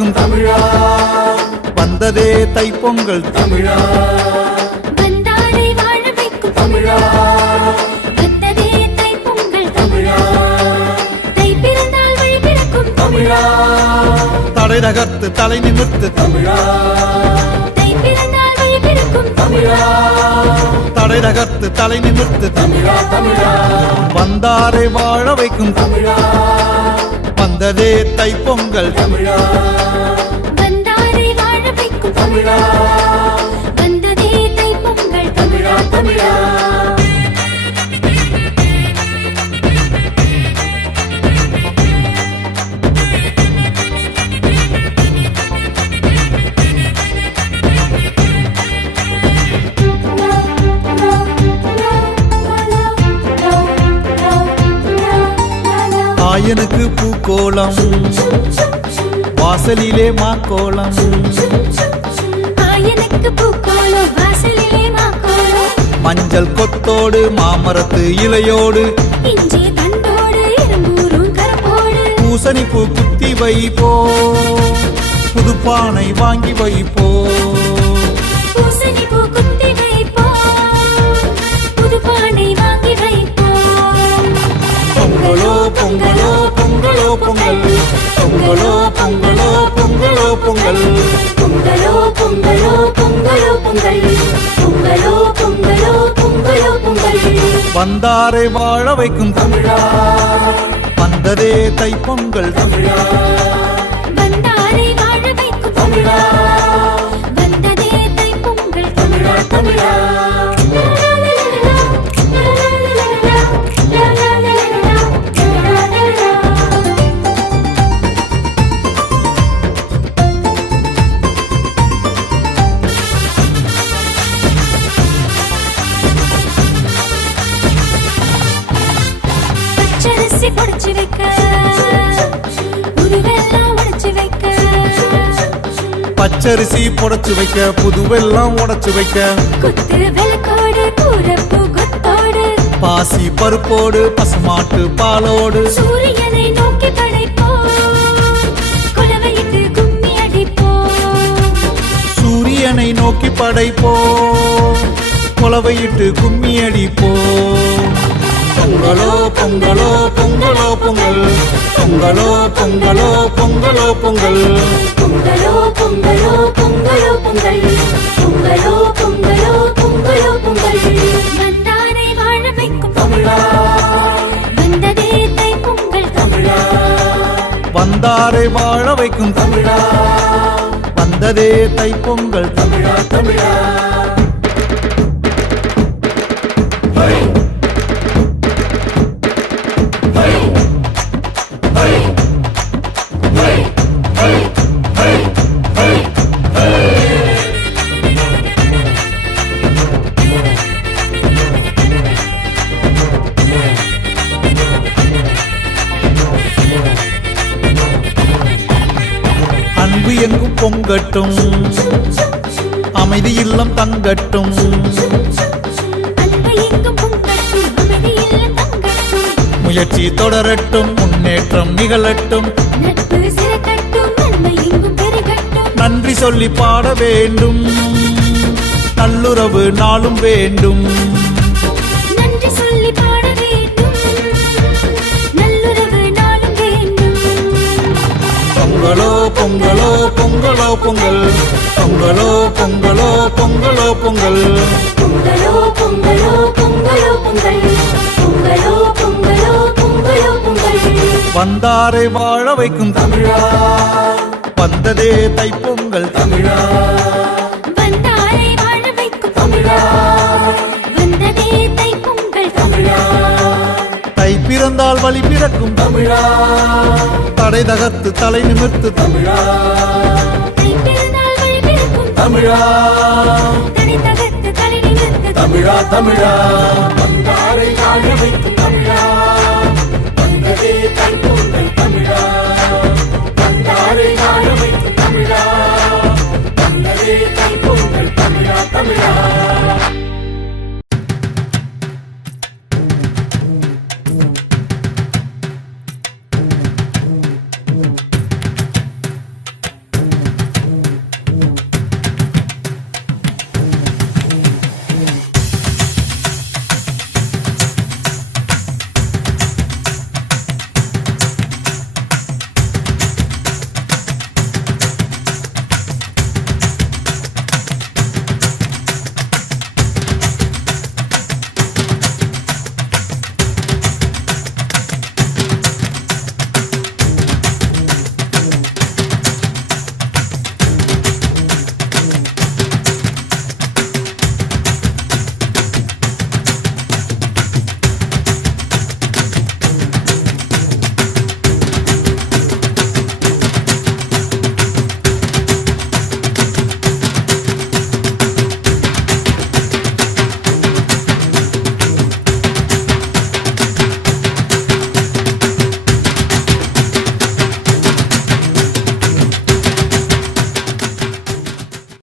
வைக்கும் தமிழா வந்ததே தைப்பொங்கல் தமிழா வந்தாரை வாழ வைக்கும் தமிழா வந்ததே தைப்பொங்கல் தமிழா தை பிறந்தால் வழி பிறக்கும் தமிழா தடை தகர்த்து தலை நிமிர்த்து தமிழா தை பிறந்தால் வழி பிறக்கும் தமிழா தடை தகர்த்து தலை நிமிர்த்து தமிழா தமிழா வந்தாரை வாழ வைக்கும் தமிழா வந்ததே தைப்பொங்கல் தமிழா வந்தாரை வாழ வைக்கும் தமிழா வந்ததே தைப்பொங்கல் தமிழா தமிழா ஆயனுக்கு பூக்கோலம் வாசலிலே மாக்கோலம் ஆயனுக்கு பூக்கோலம் வாசலிலே மாக்கோலம் மஞ்சள் கொத்தோடு மாமரத்து இலையோடு இஞ்சி தண்டோடு இரும்பூரும் கரப்போடு பூசணி பூ குத்தி வைப்போ புதுப்பானை வாங்கி வைப்போ பூசணி பூ குத்தி வைப்போம் புதுப்பானை வாங்கி வைப்போம் பொங்கலோ பொங்கலோ பொங்கலோ பொங்கல் பொங்கலோ பொங்கலோ பொங்கலோ பொங்கல் பொங்கலோ பொங்கலோ பொங்கலோ பொங்கல் பொங்கலோ பொங்கலோ பொங்கலோ பொங்கல் வந்தாரை வாழ வைக்கும் தமிழா வந்ததே தைப்பொங்கல் தமிழா வந்தாரை வாழ வைக்கும் தமிழா வந்ததே தைப்பொங்கல் தமிழா தமிழா பச்சரிசி பொடிச்சு வைக்க புதுவெல்லாம் உடைச்சு வைக்க பச்சரிசி புடைச்சு வைக்க புதுவெல்லாம் உடைச்சு வைக்க குத்து விளக்கோடு கூரப்பு கொத்தோடு பாசி பருப்போடு பசுமாட்டு பாலோடு சூரியனை நோக்கி படைப்போம் குலவையிட்டு கும்மி அடிப்போம் சூரியனை நோக்கி படைப்போ குலவையிட்டு கும்மி அடிப்போ பொங்கலோ பொங்கலோ பொங்கலோ பொங்கல் பொங்கலோ பொங்கலோ பொங்கலோ பொங்கல் பொங்கலோ பொங்கலோ பொங்கலோ பொங்கல் பொங்கலோ பொங்கலோ பொங்கலோ பொங்கல் வந்தாரை வாழ வைக்கும் தமிழா வந்ததே தைப்பொங்கல் தமிழா வந்தாரை வாழ வைக்கும் தமிழா வந்ததே தைப்பொங்கல் தமிழா தமிழா அன்பு எங்கும் பொங்கட்டும் அமைதி இல்லம் தங்கட்டும் அன்பு எங்கும் பொங்கட்டும் அமைதி இல்லம் தங்கட்டும் முயற்சி தொடரட்டும் முன்னேற்றம் நிகழட்டும் நட்பு சிறக்கட்டும் நன்மை எங்கும் பெருகட்டும் நன்றி சொல்லி பாட வேண்டும் நல்லுறவு நாளும் வேண்டும் நன்றி சொல்லி பாட வேண்டும் நல்லுறவு நாளும் வேண்டும் பொங்கலோ பொங்கலோ பொங்கலோ பொங்கல் பொங்கலோ பொங்கலோ பொங்கலோ பொங்கல் பொங்கலோ பொங்கலோ பொங்கலோ பொங்கல் பொங்கலோ பொங்கலோ பொங்கலோ பொங்கல் வந்தாரை வாழ வைக்கும் தமிழா வந்ததே தைப்பொங்கல் தமிழா வந்தாரை வாழ வைக்கும் தமிழா வந்ததே தைப்பொங்கல் தமிழா தை பிறந்தால் வழி பிறக்கும் தமிழா தடை தகர்த்து தலை நிமிர்த்து தமிழா தை பிறந்தால் வழி பிறக்கும் தமிழா தடை தகர்த்து தலை நிமிர்த்து தமிழா தமிழா வந்தாரை வாழ வைக்கும்